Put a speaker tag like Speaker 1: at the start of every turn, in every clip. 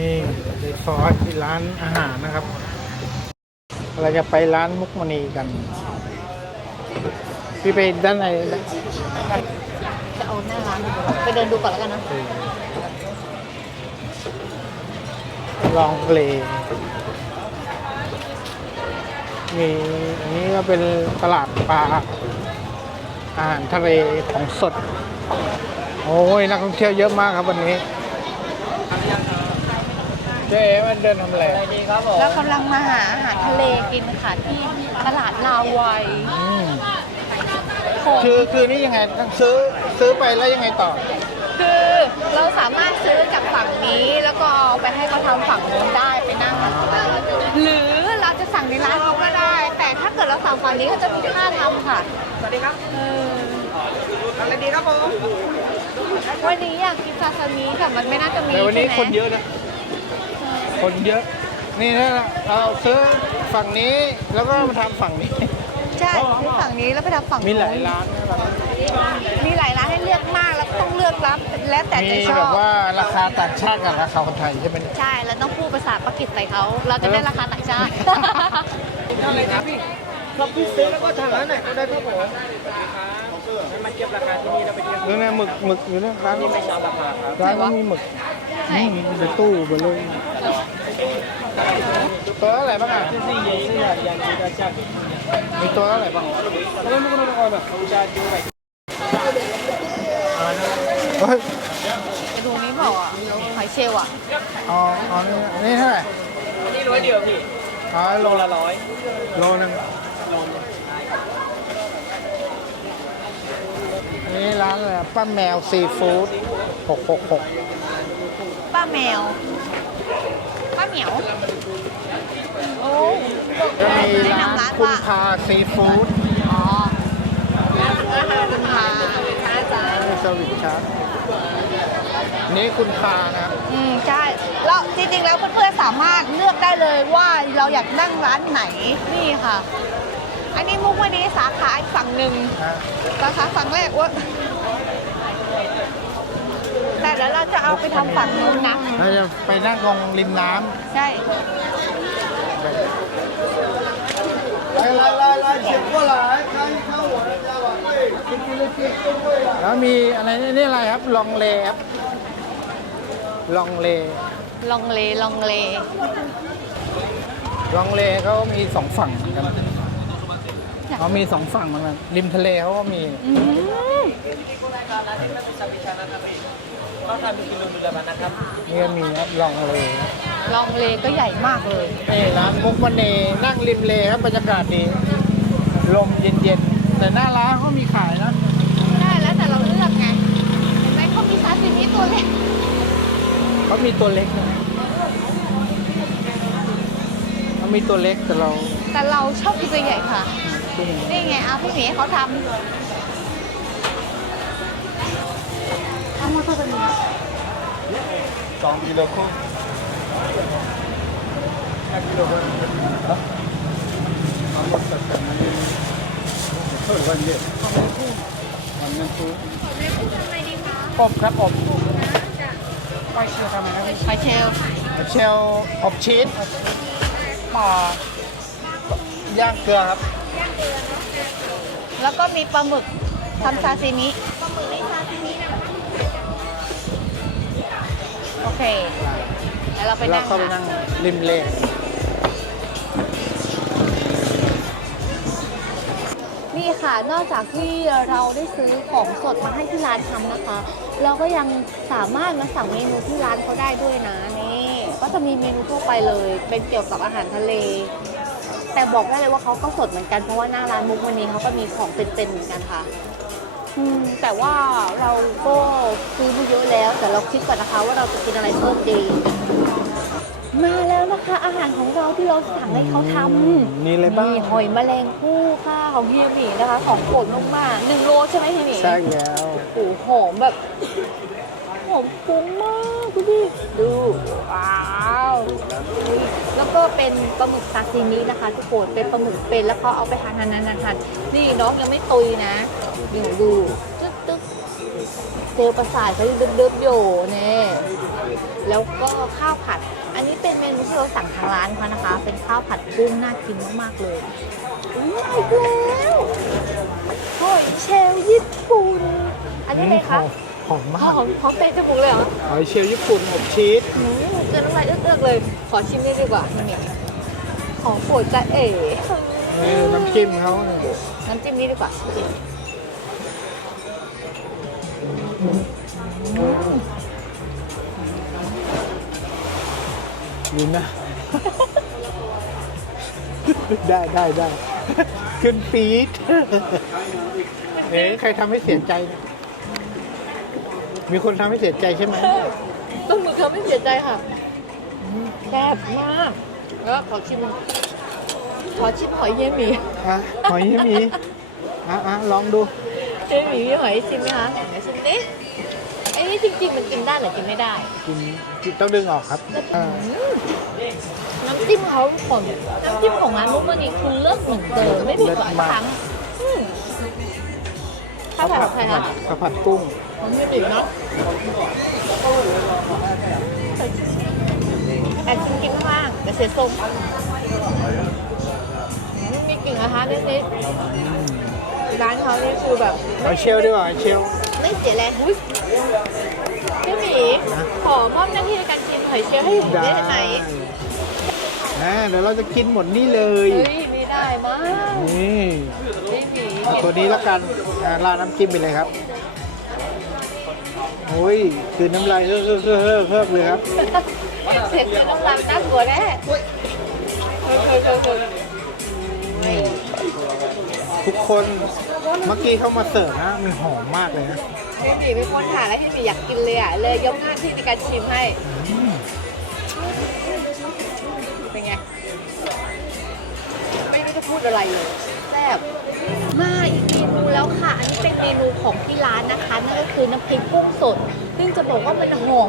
Speaker 1: นี่ในซอยที่ร้านอาหารนะครับ เราจะไปร้านมุกมณีกัน พี่ไปด้านในนะ
Speaker 2: จะเอาหน้าร้านดูไปเดินดูก่อนแล้วกันนะ
Speaker 1: ลองเลมีอันนี้ก็เป็นตลาดปลาอาหารทะเลของสด โอ้ยนักท่องเที่ยวเยอะมากครับวันนี้ เจ๊มันเดินทำอะไร
Speaker 2: แล้วกำลังมาหาอาหารทะเลกินค่ะที่ตลาดลาวัย
Speaker 1: อืม
Speaker 2: ของ
Speaker 1: คือคือนี่ยังไงต้องซื้อซื้อไปแล้วยังไงต่อ
Speaker 2: คือเราสามารถซื้อจากฝั่งนี้แล้วก็เอาไปให้เขาทำฝั่งนู้นได้ไปนั่งหรือเราจะสั่งในร้านเขาก็ได้ แต่ถ้าเกิดเราสั่งฝั่งนี้ก็จะมีค่าทำค่ะ
Speaker 3: สวัสดีครับ
Speaker 2: เออ
Speaker 3: อะไรดีครับผม
Speaker 2: วันนี้อยากกินซาซามิแต่มันไม่น่าจะมี
Speaker 1: แต่วันนี้
Speaker 2: ใช่ไหม
Speaker 1: คนเยอะนะ คนเยอะ นี่ถ้าเราซื้อฝั่งนี้แล้วก็มาทำฝั่งนี้
Speaker 2: ใช่ซื้อฝั่งนี้แล้วไปทำฝั่ง
Speaker 1: มี
Speaker 2: นู้น
Speaker 1: หลายร้านนะร้าน
Speaker 2: มีหลายร้านให้เลือกมากแล้วต้องเลือกรับแล้วแต่
Speaker 1: มี
Speaker 2: ใจช
Speaker 1: แบ
Speaker 2: อ
Speaker 1: บบว่าราคาต่างชาติกับราคาคนไทยใช่ไหม
Speaker 2: ใช่แล้วต้องพูดภาษาปากีสใส่เขา เราจะได้ราคาต่างชาติ
Speaker 3: อะไรครับพี่เราพี่ซื้อแล้วก็ทางร้านไหนก็ได้ครับผมให้มาเทียบราคาที่นี่เราไปเทียบ
Speaker 1: ดูนะหมึกหมึกอยู่นะร้าน
Speaker 3: ที่ไม่ชอบราคาครับ
Speaker 1: ร้านนี้มีหมึก
Speaker 2: ไหน
Speaker 1: นี่มีตู้ไปเลยตัวเท่าไรบ้างอะมีตัวเท่าไรบ้าง
Speaker 3: แล้วมันก็ต้องเอาแบบจะดูไป
Speaker 1: เฮ้ย
Speaker 2: ไปดูนี้บอกอะหอยเชลล์อะ
Speaker 1: อ๋ออ๋อนี่นี่เท่าไหร่
Speaker 3: นนี้ร้อยเดียวพี่
Speaker 1: อ๋อโล
Speaker 3: ละร้อย
Speaker 1: โลนึงนนี้ร้านอะไรป้าแมวซีฟู้ดหกหกหก
Speaker 2: แมวป้าเหมียว โอ้
Speaker 1: จะมี
Speaker 2: แนะ
Speaker 1: ร้าน
Speaker 2: นำร้าน
Speaker 1: คุณ
Speaker 2: ว่า
Speaker 1: พาซีฟู้ด
Speaker 2: อ๋อคุณพาช้าจ้า
Speaker 1: นี่สวิตชาร์จนี่คุณพานะครับ
Speaker 2: อืมใช่แล้วจริงๆแล้วเพื่อนๆสามารถเลือกได้เลยว่าเราอยากนั่งร้านไหนนี่ค่ะ อันนี้มุกวันนี้สาขาอีกฝั่งหนึ่ง
Speaker 1: นะ
Speaker 2: สาขาฝั่งแรกว่าแต่เดี๋ยวเรา จะเอาไปทำฝั่งนู้นนะ
Speaker 1: เราจะไปนั่งตรงริมน้
Speaker 2: ใช่ำ
Speaker 1: แล้วมีอะไรนี่นี่อะไรครับลองเลครับลองเล
Speaker 2: ลองเลลองเล
Speaker 1: ลองเลเขามีสองฝั่งเหมือนกันเขามีสองฝั่งเหมือนกันริมทะเลเขาก็มี
Speaker 2: อืม
Speaker 3: ก็ทำเป็นกิโลดูละมันนะครับ
Speaker 1: นี่ก็มีครับลองเล
Speaker 2: ลองเลก็ใหญ่มากเลย
Speaker 1: นี่ร้านมุกมันเนนั่งริมเลครับบรรยากาศดี ลมเย็นๆ แต่หน้าร้านเขามีขายนะ
Speaker 2: ได้แล้วแต่เราเลือกไงเห็นไหมเขามีซาซิมิตัวเล็ก
Speaker 1: เขามีตัวเล็กนะเขามีตัวเล็กแต่เรา
Speaker 2: แต่เราชอบกินตัวใหญ่ค่ะ
Speaker 1: ตุ้ง
Speaker 2: นี่ไงเอาพี่หมีให้เขาทำ
Speaker 1: สองกิโลครึ่งห้ากิโลครึ่งเอาหมดสักกันนี้เพิ่มวันเดียววันนั้นซื้ออบครับอบไปเชียร์ทำไมนะ
Speaker 2: หอยเชลล์
Speaker 1: เชลอบชีสปลาย่างเกลือครับ
Speaker 2: แล้วก็มีปลาหมึกทำซาซิมิ โอเค แล้วเราไป
Speaker 1: เรา
Speaker 2: นั่ง
Speaker 1: เข้าไป
Speaker 2: ค่ะ
Speaker 1: นั่งริมเล
Speaker 2: นี่ค่ะ นอกจากที่เราได้ซื้อของสดมาให้ที่ร้านทำนะคะ เราก็ยังสามารถมาสั่งเมนูที่ร้านเขาได้ด้วยนะนี่ก็จะมีเมนูทั่วไปเลย เป็นเกี่ยวกับอาหารทะเล แต่บอกได้เลยว่าเขาก็สดเหมือนกันเพราะว่าหน้าร้านมุกวันนี้เขาก็มีของเป็นๆเหมือนกันค่ะ อืมแต่ว่าเราก็ซื้อมาเยอะแล้ว แต่เราคิดก่อนนะคะ ว่าเราจะกินอะไรเพิ่มดี มาแล้วนะคะอาหารของเราที่เราสั่งให้เขาทำ
Speaker 1: มีอะไรบ้าง
Speaker 2: มีหอยแมลงภู่ค่ะของเฮียหมีนะคะ ของโปรดมากๆหนึ่งโลใช่ไหมเฮียหมี
Speaker 1: ใช่แล้ว
Speaker 2: โอ้โหหอมแบบหอมฟุ้งมากดูดิดูว้าวอุ๊ยแล้วก็เป็นปลาหมึกซาซิมินะคะ ทุกคนเป็นปลาหมึกเป็นแล้วเขาเอาไปหั่นหั่นหั่นหั่นนี่น้องยังไม่ตุยนะ เดี๋ยวดูตึ๊กตึ๊กโหลล์ประสาทเขายังเดิมๆอยู่นี่แล้วก็ข้าวผัด อันนี้เป็นเมนูที่เราสั่งทางร้านเขานะคะ เป็นข้าวผัดกุ้งน่ากินมากๆเลยอุ้ยอีกแล้วหอยเชลล์ญี่ปุ่น อันนี้เลยคะ
Speaker 1: หอมมา
Speaker 2: ห
Speaker 1: ก
Speaker 2: อมหอมเตะจมูกเลยเหรอ
Speaker 1: หอยเชลล์ญี่ปุ่นอบชีส
Speaker 2: อืมเกินน้ำลายเอื้อกๆเลย ขอชิมได้ดีกว่านี่ของโปรดจะเอ๋
Speaker 1: เออน้ำจิ้มเขาเนี่ย
Speaker 2: น้ำจิ้มนี้ดีกว่า
Speaker 1: ดีนนะ ได้ได้ได้ ขึ้นปี๊ดเอ๊ะใครทำให้เสียใจ มีคนทำให้เสียใจใช่ไหม
Speaker 2: ต้นมือเธอไม่เสียใจค่ะแซ่บมาก แล้วขอชิม ขอชิมหอยเยหมี่
Speaker 1: อะหอยยังมีอะอะลองดู
Speaker 2: เยหมี่มีหอยชิมไหมคะเดี๋ยวชิมดิไอ้นี่จริงๆมันกินได้หรือกินไม่ได้
Speaker 1: กินกินต้องดึงออกครับอ่า
Speaker 2: อืมน้ำจิ้มเขาผมน้ำจิ้มของร้านมุกมันนี่คือเลิศเหมือนเดิมไม่ผิดหวังครั้งอืมข้าวผัดของใครนะ
Speaker 1: ข้าวผัดกุ้ง
Speaker 2: มันไม่ผิดเนาะแอบชิมกินข้างล่างเดี๋ยวเสียทรงอืมมีกลิ่นกระทะนิดๆ ร้านเขานี่คือแบบ
Speaker 1: หอยเชลล์ดีกว่าหอยเชลล์
Speaker 2: ไม่เสียแรงอุ๊ยพี่หมีขอมอบหน้าที่ในการชิมหอยเชลล์ให้ผมได้ไหม
Speaker 1: นะเดี๋ยวเราจะกินหมดนี่เลย
Speaker 2: เฮ้ยไม่ได้มั้ง
Speaker 1: นี่
Speaker 2: พี่หมี
Speaker 1: เอาตัวนี้แล้วกันอ่าราดน้ำจิ้มไปเลยครับโอ้ยคือน้ำลายเฮ้อเฮ้อเฮ้อเฮ้อเฮ้อเลยครับ
Speaker 2: เสร็จจะต้องตามน่ากลัวแน่เฮ้ยเฮ้ยเฮ้ยเฮ้ยเฮ้ย
Speaker 1: ทุกคน เมื่อกี้เข้ามาเสิร์ฟนะมันหอมมากเลยนะ
Speaker 2: พี่หมีเป็นคนหาแล้วพี่หมีอยากกินเลยอะเลยยกหน้าที่ในการชิมให้
Speaker 1: อืม
Speaker 2: เป็นไง ไม่รู้จะพูดอะไรเลยแซ่บมาอีกเมนูแล้วค่ะ อันนี้เป็นเมนูของที่ร้านนะคะ นั่นก็คือน้ำพริกกุ้งสด ซึ่งจะบอกว่ามันหอม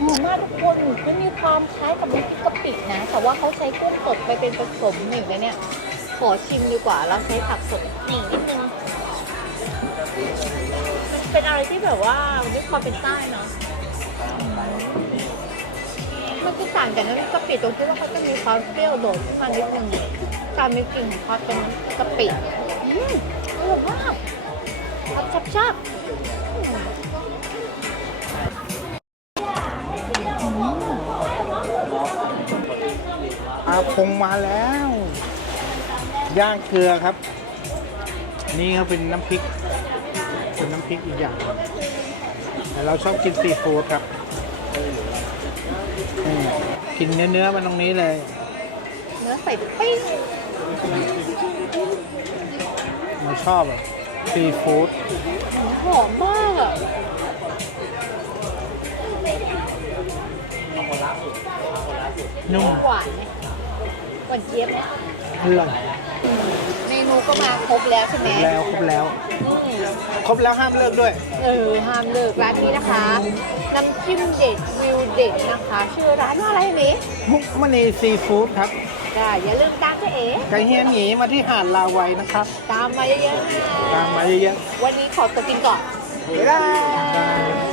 Speaker 2: หอมมากทุกคนมันมีความคล้ายกับน้ำพริกกะปินะ แต่ว่าเขาใช้กุ้งสดไปเป็นผสมหนึ่งเลยเนี่ย ขอชิมดีกว่า เราใช้ผักสดหนึ่งนิดนึง มันเป็นอะไรที่แบบว่ามีความเป็นใต้เนาะ มันคือต่างจากน้ำกะปิตรงที่ว่าเขาจะมีความเปรี้ยวโดดขึ้นมานิดนึงการมีกลิ่นของความเป็นกะปิ
Speaker 1: ย่างเกลือครับ นี่เขาเป็นน้ำพริกเป็นน้ำพริกอีกอย่างแต่เราชอบกินซีฟู้ดครับอืมกินเนื้อเนื้อๆมันตรงนี้เลย
Speaker 2: เนื้อใส่ปิ้ง
Speaker 1: เราชอบแบบซีฟู้ด
Speaker 2: หอมมากอะ
Speaker 1: นุ่ม
Speaker 2: หวานไหมหวานเจี๊ยบไหม
Speaker 1: อร่อย
Speaker 2: เมนูก็มาครบแล้วใช่ไห
Speaker 1: ค
Speaker 2: ม
Speaker 1: รบแล้วครบแล้ว
Speaker 2: อืม
Speaker 1: ครบแล้วห้ามเลิกด้วย
Speaker 2: เออห้ามเลิกร้านนี้นะคะ น้ำจิ้มเด็ดวิวเด็ดนะคะ ชื่อร้านว่าอะไรเม
Speaker 1: มุกมณีซีฟู้ดครับ
Speaker 2: ได้อย่าลืมตามเจ๊เอ๋
Speaker 1: ไก่เฮียหนีมาที่หาดลาวัยนะครับ
Speaker 2: ตามมาเยอะๆนะ
Speaker 1: ตามมาเยอะ
Speaker 2: วันนี้ขอตัวกินก่อน
Speaker 1: ๆบ๊ายบาย